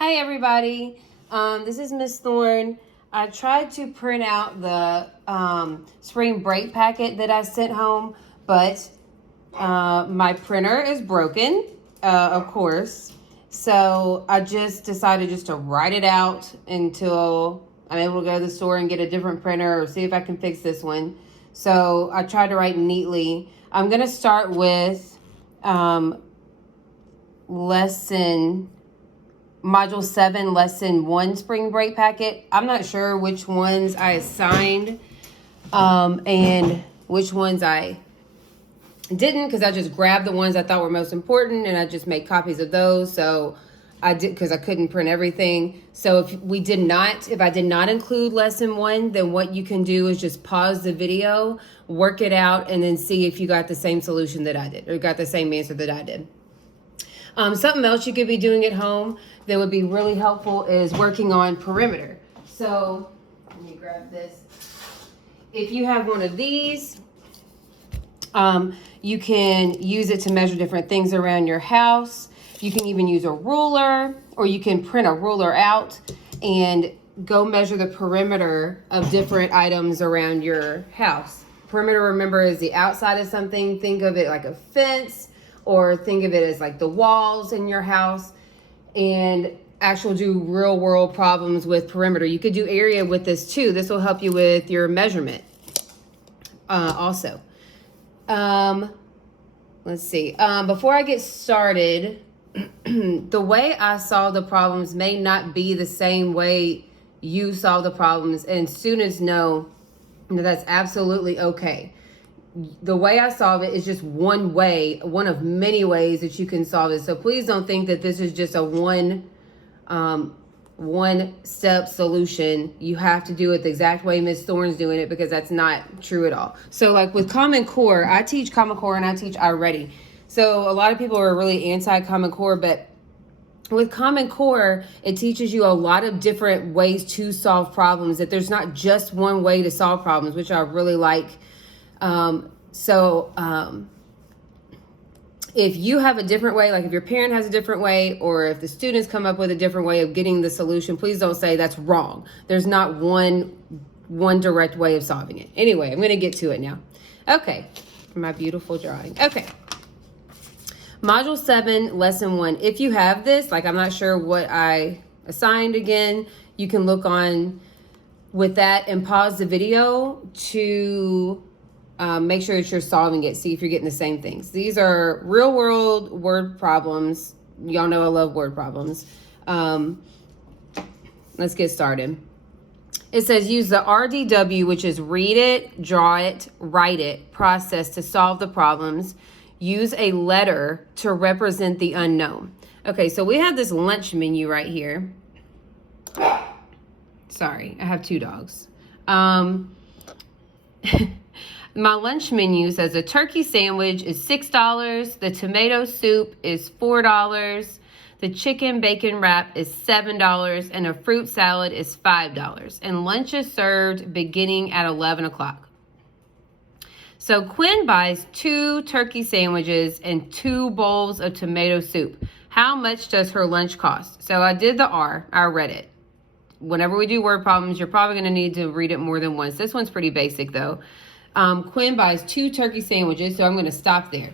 Hi everybody, this is Miss Thorne. I tried to print out the spring break packet that I sent home, but my printer is broken, of course. So I just decided just to write it out until I'm able to go to the store and get a different printer or see if I can fix this one. So I tried to write neatly. I'm going to start with Module 7, Lesson 1 Spring Break Packet. I'm not sure which ones I assigned and which ones I didn't, because I just grabbed the ones I thought were most important and I just made copies of those. So I did, because I couldn't print everything. So if I did not include Lesson 1, then what you can do is just pause the video, work it out, and then see if you got the same solution that I did or got the same answer that I did. Something else you could be doing at home that would be really helpful is working on perimeter. So let me grab this. If you have one of these, you can use it to measure different things around your house. You can even use a ruler, or you can print a ruler out and go measure the perimeter of different items around your house. Perimeter, remember, is the outside of something. Think of it like a fence, or think of it as like the walls in your house, and do real world problems with perimeter. You could do area with this too. This will help you with your measurement also. Let's see. Before I get started, the way I solve the problems may not be the same way you solve the problems, and students know that that's absolutely okay. The way I solve it is just one way, one of many ways that you can solve it. So please don't think that this is just a one step solution. You have to do it the exact way Miss Thorne's doing it, because that's not true at all. So like with Common Core, I teach Common Core and I teach iReady. So a lot of people are really anti Common Core, but with Common Core, it teaches you a lot of different ways to solve problems, that there's not just one way to solve problems, which I really like. If you have a different way, like if your parent has a different way, or if the students come up with a different way of getting the solution, please don't say that's wrong. There's not one direct way of solving it. Anyway, I'm going to get to it now. Okay, for my beautiful drawing. Okay. Module 7, Lesson 1. If you have this, like I'm not sure what I assigned again, you can look on with that and pause the video to make sure that you're solving it. See if you're getting the same things. These are real world word problems. Y'all know I love word problems. Let's get started. It says use the RDW, which is read it, draw it, write it, process to solve the problems. Use a letter to represent the unknown. Okay, so we have this lunch menu right here. Sorry, I have two dogs. My lunch menu says a turkey sandwich is $6, the tomato soup is $4, the chicken bacon wrap is $7, and a fruit salad is $5. And lunch is served beginning at 11 o'clock. So Quinn buys 2 turkey sandwiches and 2 bowls of tomato soup. How much does her lunch cost? So I did the R. I read it. Whenever we do word problems, you're probably going to need to read it more than once. This one's pretty basic though. Quinn buys 2 turkey sandwiches, so I'm going to stop there.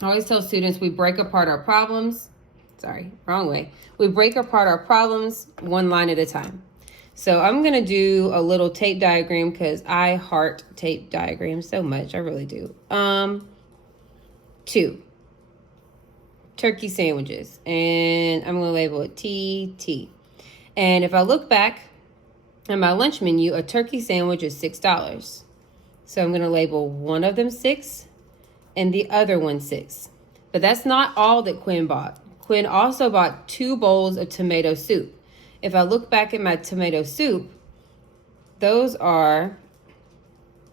I always tell students we break apart our problems. Sorry, wrong way. We break apart our problems one line at a time. So I'm going to do a little tape diagram, because I heart tape diagrams so much. I really do. 2 turkey sandwiches, and I'm going to label it TT. And if I look back at my lunch menu, a turkey sandwich is $6. So I'm going to label one of them 6 and the other one 6. But that's not all that Quinn bought. Quinn also bought 2 bowls of tomato soup. If I look back at my tomato soup, those are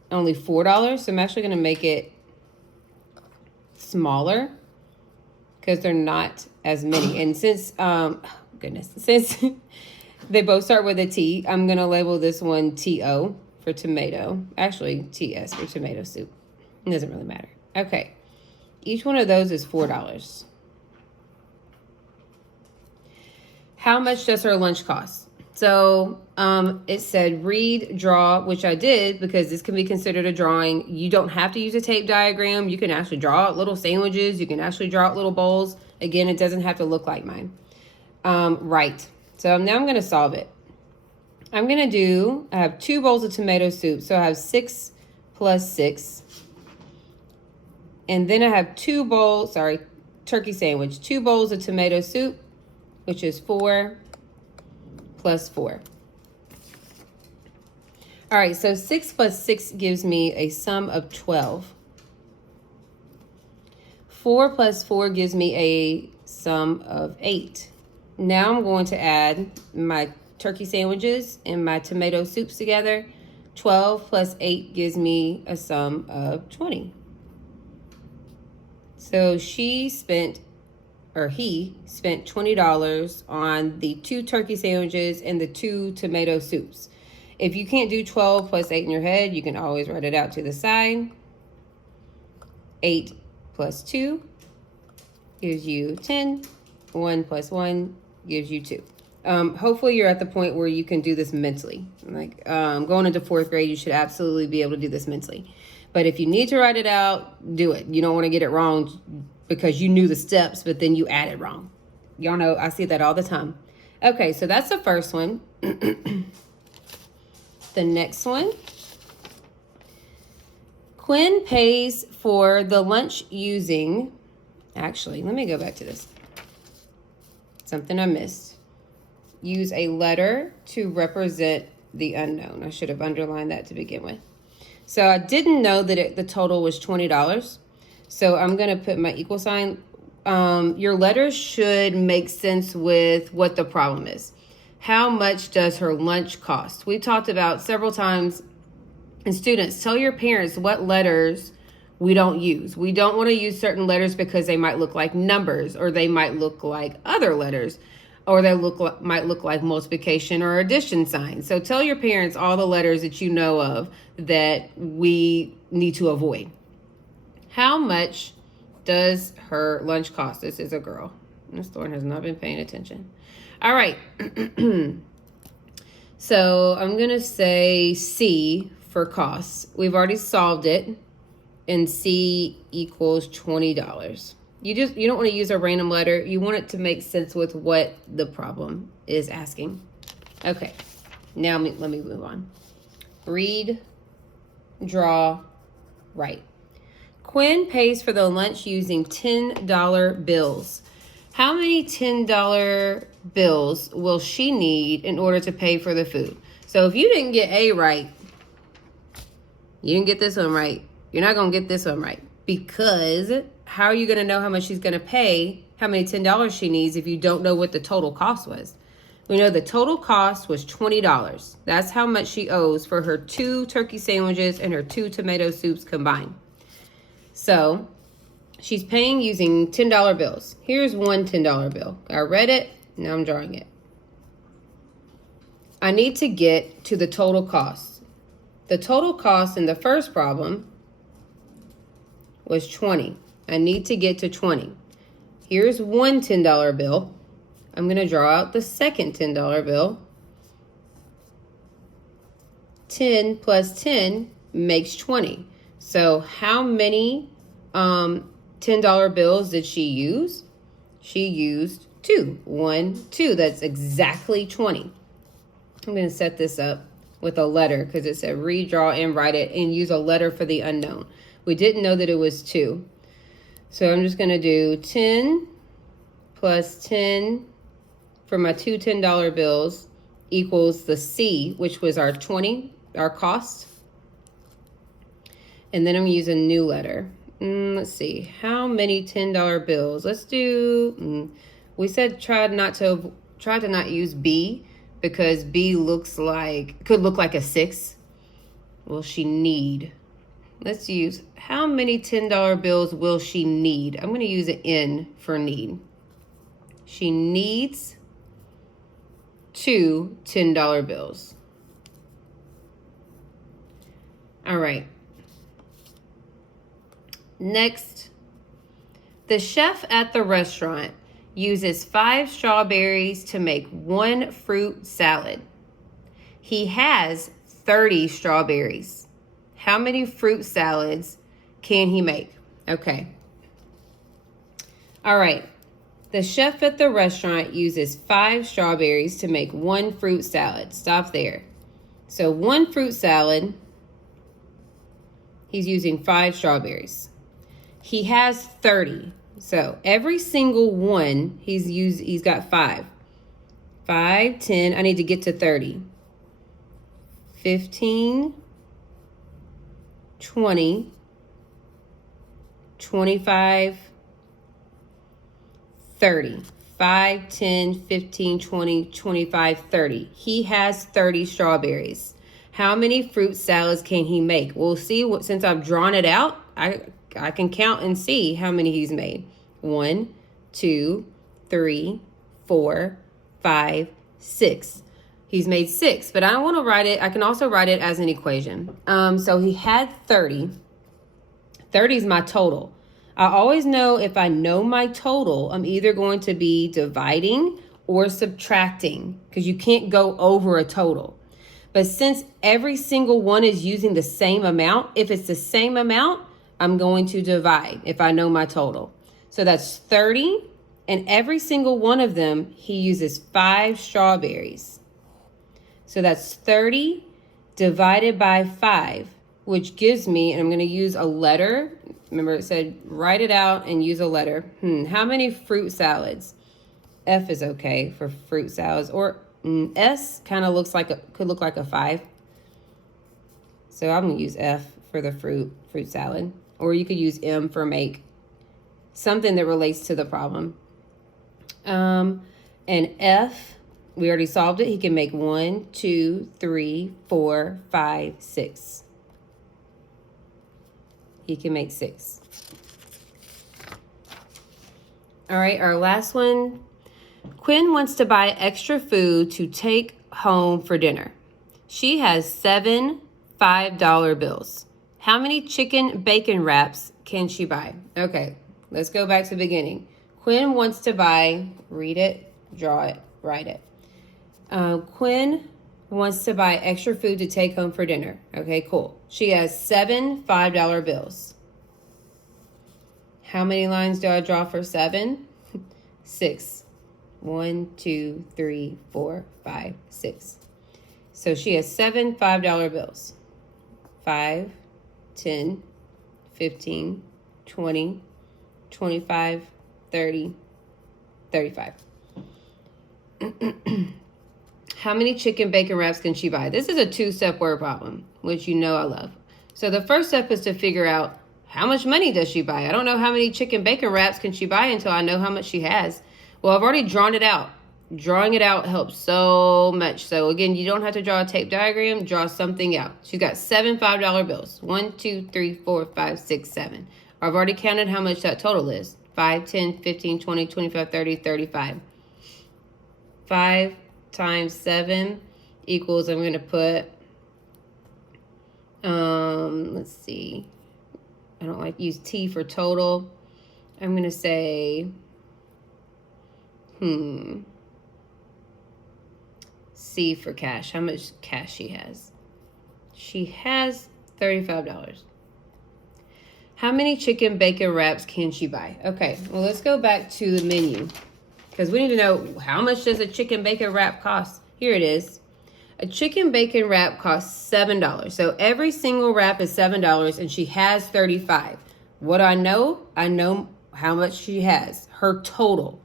only $4. So I'm actually going to make it smaller, because they're not as many. And since, since they both start with a T, I'm going to label this one TO for tomato. Actually, TS for tomato soup. It doesn't really matter. Okay. Each one of those is $4. How much does her lunch cost? So it said read, draw, which I did because this can be considered a drawing. You don't have to use a tape diagram. You can actually draw out little sandwiches. You can actually draw out little bowls. Again, it doesn't have to look like mine. Right. So now I'm going to solve it. I have 2 bowls of tomato soup. So I have 6 plus 6. And then I have turkey sandwich. 2 bowls of tomato soup, which is 4 plus 4. All right, so 6 plus 6 gives me a sum of 12. 4 plus 4 gives me a sum of 8. Now I'm going to add my turkey sandwiches and my tomato soups together. 12 plus 8 gives me a sum of 20. So he spent $20 on the 2 turkey sandwiches and the 2 tomato soups. If you can't do 12 plus 8 in your head, you can always write it out to the side. 8 plus 2 gives you 10. 1 plus 1 gives you 2. Hopefully you're at the point where you can do this mentally. Like going into 4th grade, you should absolutely be able to do this mentally. But if you need to write it out, do it. You don't want to get it wrong because you knew the steps, but then you add it wrong. Y'all know I see that all the time. Okay, so that's the first one. The next one. Quinn pays for the lunch using, actually, let me go back to this. Something I missed. Use a letter to represent the unknown. I should have underlined that to begin with. So I didn't know that the total was $20. So I'm going to put my equal sign. Your letter should make sense with what the problem is. How much does her lunch cost? We talked about several times. And students, tell your parents what letters we don't use. We don't want to use certain letters because they might look like numbers, or they might look like other letters, or they might look like multiplication or addition signs. So tell your parents all the letters that you know of that we need to avoid. How much does her lunch cost? This is a girl. Miss Thorne has not been paying attention. All right. So I'm going to say C for costs. We've already solved it. And C equals $20. You don't want to use a random letter. You want it to make sense with what the problem is asking. Okay, now let me move on. Read, draw, write. Quinn pays for the lunch using $10 bills. How many $10 bills will she need in order to pay for the food? So if you didn't get A right, you didn't get this one right, you're not going to get this one right, because how are you going to know how much she's going to pay, how many $10 she needs if you don't know what the total cost was? We know the total cost was $20. That's how much she owes for her 2 turkey sandwiches and her 2 tomato soups combined. So she's paying using $10 bills. Here's one $10 bill. I read it. Now I'm drawing it. I need to get to the total cost. The total cost in the first problem was 20. I need to get to 20. Here's one $10 bill. I'm going to draw out the second $10 bill. 10 plus 10 makes 20. So how many $10 bills did she use? She used 2. 1, 2. That's exactly 20. I'm going to set this up with a letter because it said read, draw, and write it, and use a letter for the unknown. We didn't know that it was 2. So I'm just going to do 10 plus 10 for my 2 $10 bills equals the C, which was our 20, our cost. And then I'm using a new letter. Let's see, how many $10 bills? Let's do, we said try to not use B because B could look like a 6. Will she need? Let's use, how many $10 bills will she need? I'm going to use an N for need. She needs 2 $10 bills. All right. Next, the chef at the restaurant uses 5 strawberries to make 1 fruit salad. He has 30 strawberries. How many fruit salads can he make? Okay. All right. The chef at the restaurant uses 5 strawberries to make 1 fruit salad. Stop there. So 1 fruit salad, he's using 5 strawberries. He has 30. So every single one he's got 5. 5, 10, I need to get to 30. 15, 20, 25, 30. 5, 10, 15, 20, 25, 30. He has 30 strawberries. How many fruit salads can he make? We'll see. Since I've drawn it out, I can count and see how many he's made. 1, 2, 3, 4, 5, 6. He's made 6, but I don't want to write it. I can also write it as an equation. So he had 30. 30 is my total. I always know if I know my total, I'm either going to be dividing or subtracting because you can't go over a total. But since every single one is using the same amount, if it's the same amount, I'm going to divide if I know my total. So that's 30, and every single one of them, he uses 5 strawberries. So that's 30 divided by 5, which gives me, and I'm going to use a letter. Remember it said write it out and use a letter. How many fruit salads? F is okay for fruit salads, or S kind of could look like a 5. So I'm going to use F for the fruit salad, or you could use M for make, something that relates to the problem. And F, we already solved it. He can make 1, 2, 3, 4, 5, 6. He can make 6. All right, our last one. Quinn wants to buy extra food to take home for dinner. She has 7 $5 bills. How many chicken bacon wraps can she buy? Okay, let's go back to the beginning. Quinn wants to buy, read it, draw it, write it. Quinn wants to buy extra food to take home for dinner. Okay, cool. She has 7 $5 bills. How many lines do I draw for 7? 6. 1, 2, 3, 4, 5, 6. So she has 7 $5 bills. 5, 10, 15, 20, 25, 30, 35. How many chicken bacon wraps can she buy? This is a 2-step word problem, which you know I love. So the first step is to figure out how much money does she buy? I don't know how many chicken bacon wraps can she buy until I know how much she has. Well, I've already drawn it out. Drawing it out helps so much. So again, you don't have to draw a tape diagram. Draw something out. She's got 7 $5 bills. 1, 2, 3, 4, 5, 6, 7. I've already counted how much that total is. 5, 10, 15, 20, 25, 30, 35. 5 times 7 equals, I'm going to put, let's see. I don't like to use T for total. I'm going to say, C for cash. How much cash she has? She has $35. How many chicken bacon wraps can she buy? Okay, well, let's go back to the menu because we need to know how much does a chicken bacon wrap cost. Here it is. A chicken bacon wrap costs $7. So every single wrap is $7 and she has 35. What do I know? I know how much she has, her total.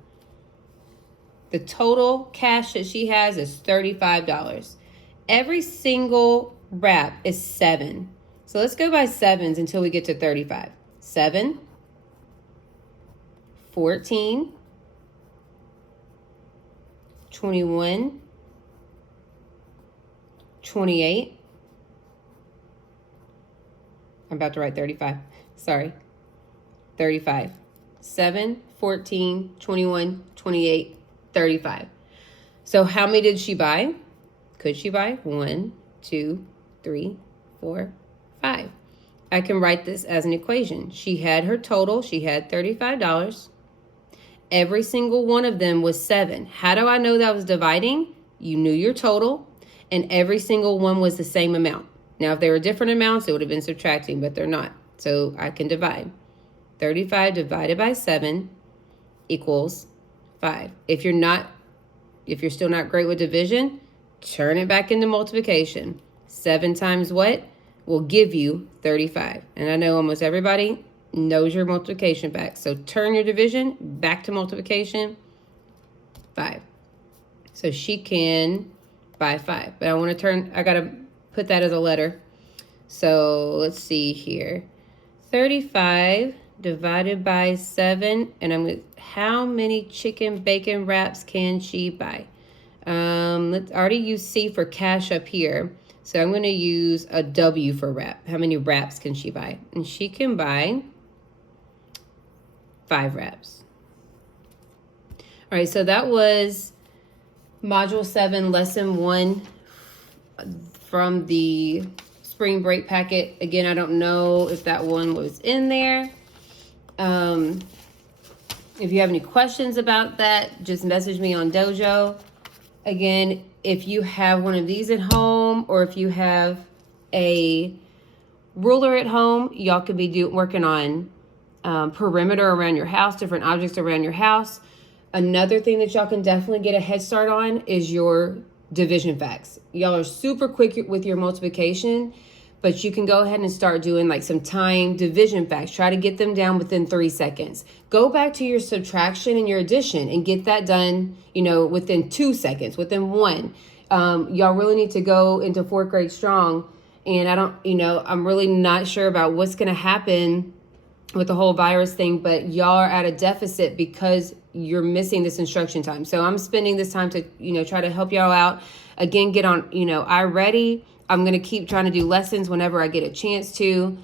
The total cash that she has is $35. Every single wrap is 7. So let's go by 7s until we get to 35. 7, 14, 21, 28. I'm about to write 35. Sorry. 35. 7, 14, 21, 28, 35. So how many did she buy? Could she buy? 1, 2, 3, 4, 5. I can write this as an equation. She had her total. She had $35. every single one of them was 7. How do I know that was dividing? You knew your total, and every single one was the same amount. Now, if they were different amounts, it would have been subtracting, but they're not. So I can divide. 35 divided by 7 equals 5. If you're still not great with division, turn it back into multiplication. 7 times what will give you 35. And I know almost everybody knows your multiplication back. So turn your division back to multiplication. 5. So she can buy 5. But I got to put that as a letter. So let's see here. 35 divided by 7. And how many chicken bacon wraps can she buy? Let's already use C for cash up here. So I'm going to use a W for wrap. How many wraps can she buy? And she can buy 5 wraps. All right, so that was Module 7, Lesson 1 from the spring break packet. Again, I don't know if that one was in there. If you have any questions about that, just message me on Dojo. Again, if you have one of these at home, or if you have a ruler at home, y'all could be working on perimeter around your house, different objects around your house. Another thing that y'all can definitely get a head start on is your division facts. Y'all are super quick with your multiplication, but you can go ahead and start doing like some time division facts. Try to get them down within 3 seconds. Go back to your subtraction and your addition and get that done, within 2 seconds, within 1. Y'all really need to go into 4th grade strong. And I'm really not sure about what's going to happen with the whole virus thing, but y'all are at a deficit because you're missing this instruction time. So I'm spending this time to, try to help y'all out. Again, get on, iReady. I'm going to keep trying to do lessons whenever I get a chance to.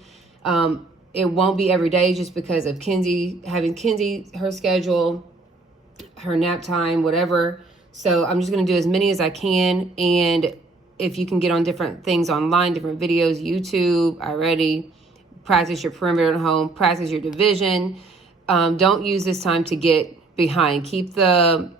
It won't be every day just because of having Kinsey, her schedule, her nap time, whatever. So I'm just going to do as many as I can. And if you can get on different things online, different videos, YouTube, iReady, practice your perimeter at home, practice your division. Don't use this time to get behind. Keep the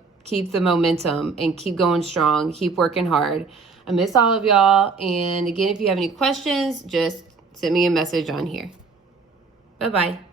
momentum and keep going strong. Keep working hard. I miss all of y'all. And again, if you have any questions, just send me a message on here. Bye-bye.